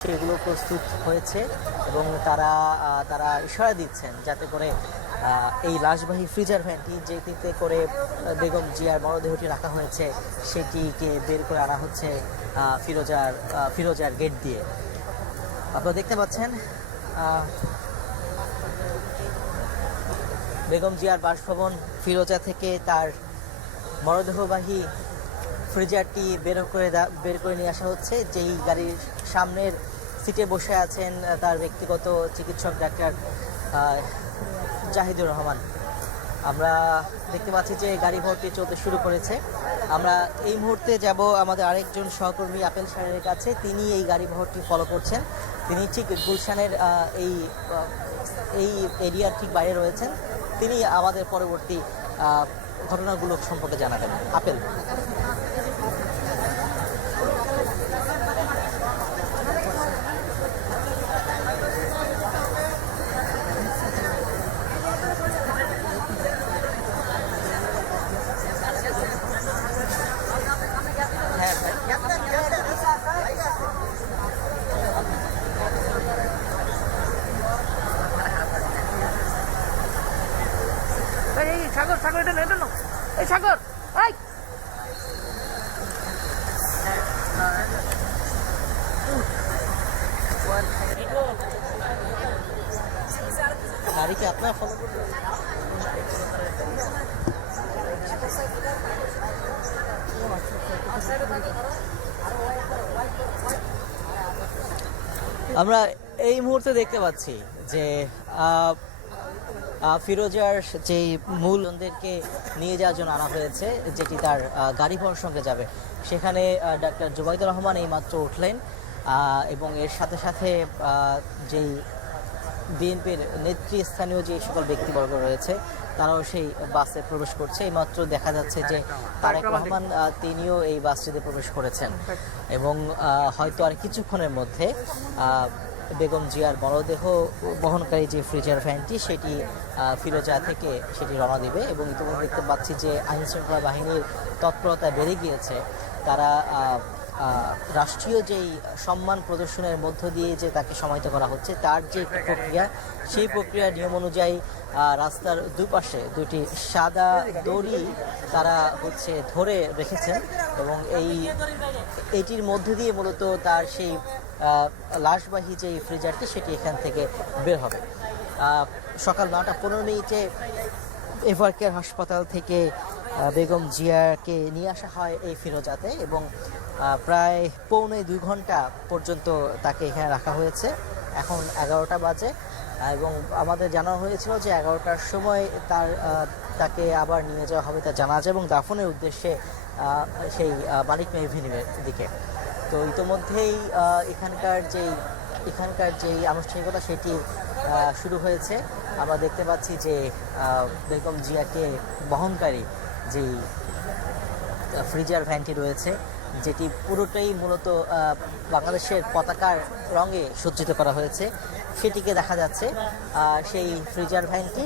সেগুলো প্রস্তুত হয়েছে এবং তারা তারা ইশারা দিচ্ছেন যাতে করে এই লাশবাহী ফ্রিজার ভ্যানটি যেটিতে করে বেগম জিয়ার মরদেহটি রাখা হয়েছে, সেটিকে বের করে আনা হচ্ছে ফিরোজার ফিরোজার গেট দিয়ে। আপনারা দেখতে পাচ্ছেন বেগম জিয়ার বাসভবন ফিরোজা থেকে তার মরদেহবাহী ফ্রিজারটি বের করে বের করে নিয়ে আসা হচ্ছে, যেই গাড়ির সামনের সিটে বসে আছেন তার ব্যক্তিগত চিকিৎসক ডাক্তার জাহিদুর রহমান। আমরা দেখতে পাচ্ছি যে গাড়ি ভর্তি চলতে শুরু করেছে। আমরা এই মুহূর্তে যাব আমাদের আরেকজন সহকর্মী আপেল সারের কাছে। তিনি এই গাড়ি ভর্তি ফলো করছেন। তিনি ঠিক গুলশানের এই এই এরিয়ার ঠিক বাইরে রয়েছেন। তিনি আমাদের পরবর্তী ঘটনাগুলো সম্পর্কে জানাবেন। আপেল। সাগর সাগর এটা এটা না। এই সাগর এই। গাড়ি কি আপনার আমরা এই মুহূর্তে দেখতে পাচ্ছি যে আহ, ফিরোজার যে মূল লোকদেরকে নিয়ে যাওয়ার জন্য আনা হয়েছে যেটি তার গাড়ি ভর সঙ্গে যাবে। সেখানে ডাক্তার জুবাইদুর রহমান এইমাত্র উঠলেন আহ, এবং এর সাথে সাথে যেই বিএনপির নেতৃস্থানীয় যে সকল ব্যক্তিবর্গ রয়েছে তারাও সেই বাসে প্রবেশ করছে। এইমাত্র দেখা যাচ্ছে যে তারেক রহমান তিনিও এই বাসটিতে প্রবেশ করেছেন। এবং হয়তো আর কিছুক্ষণের মধ্যে বেগম জিয়ার মরদেহ বহনকারী যে ফ্রিজার ফ্যানটি সেটি ফিরোজা থেকে সেটি রওনা দেবে এবং ইতিমধ্যে দেখতে পাচ্ছি যে আইনশৃঙ্খলা বাহিনীর তৎপরতা বেড়ে গিয়েছে। তারা রাষ্ট্রীয় যেই সম্মান প্রদর্শনের মধ্য দিয়ে যে তাকে সমাহিত করা হচ্ছে, তার যে প্রক্রিয়া, সেই প্রক্রিয়ার নিয়ম অনুযায়ী রাস্তার দুপাশে দুটি সাদা দড়ি তারা হচ্ছে ধরে রেখেছেন এবং এই, এটির মধ্য দিয়ে মূলত তার সেই লাশবাহী যে ফ্রিজারটি, সেটি এখান থেকে বের হবে। সকাল নটা পনেরো মিনিটে এভার কেয়ার হাসপাতাল থেকে বেগম জিয়াকে নিয়ে আসা হয় এই ফিরোজাতে এবং প্রায় পৌনে দুই ঘণ্টা পর্যন্ত তাকে এখানে রাখা হয়েছে। এখন এগারোটা বাজে এবং আমাদের জানানো হয়েছিল যে এগারোটার সময় তার তাকে আবার নিয়ে যাওয়া হবে তা জানা যায় এবং দাফনের উদ্দেশ্যে সেই মালিক মেহভিনিমের দিকে। তো ইতোমধ্যেই এখানকার যেই এখানকার যেই আনুষ্ঠানিকতা সেটি শুরু হয়েছে। আমরা দেখতে পাচ্ছি যে বেগম জিয়াকে বহনকারী যেই ফ্রিজার ভ্যানটি রয়েছে, যেটি পুরোটাই মূলত বাংলাদেশের পতাকার রঙে সজ্জিত করা হয়েছে। সেটিকে দেখা যাচ্ছে সেই ফ্রিজার ভ্যানটি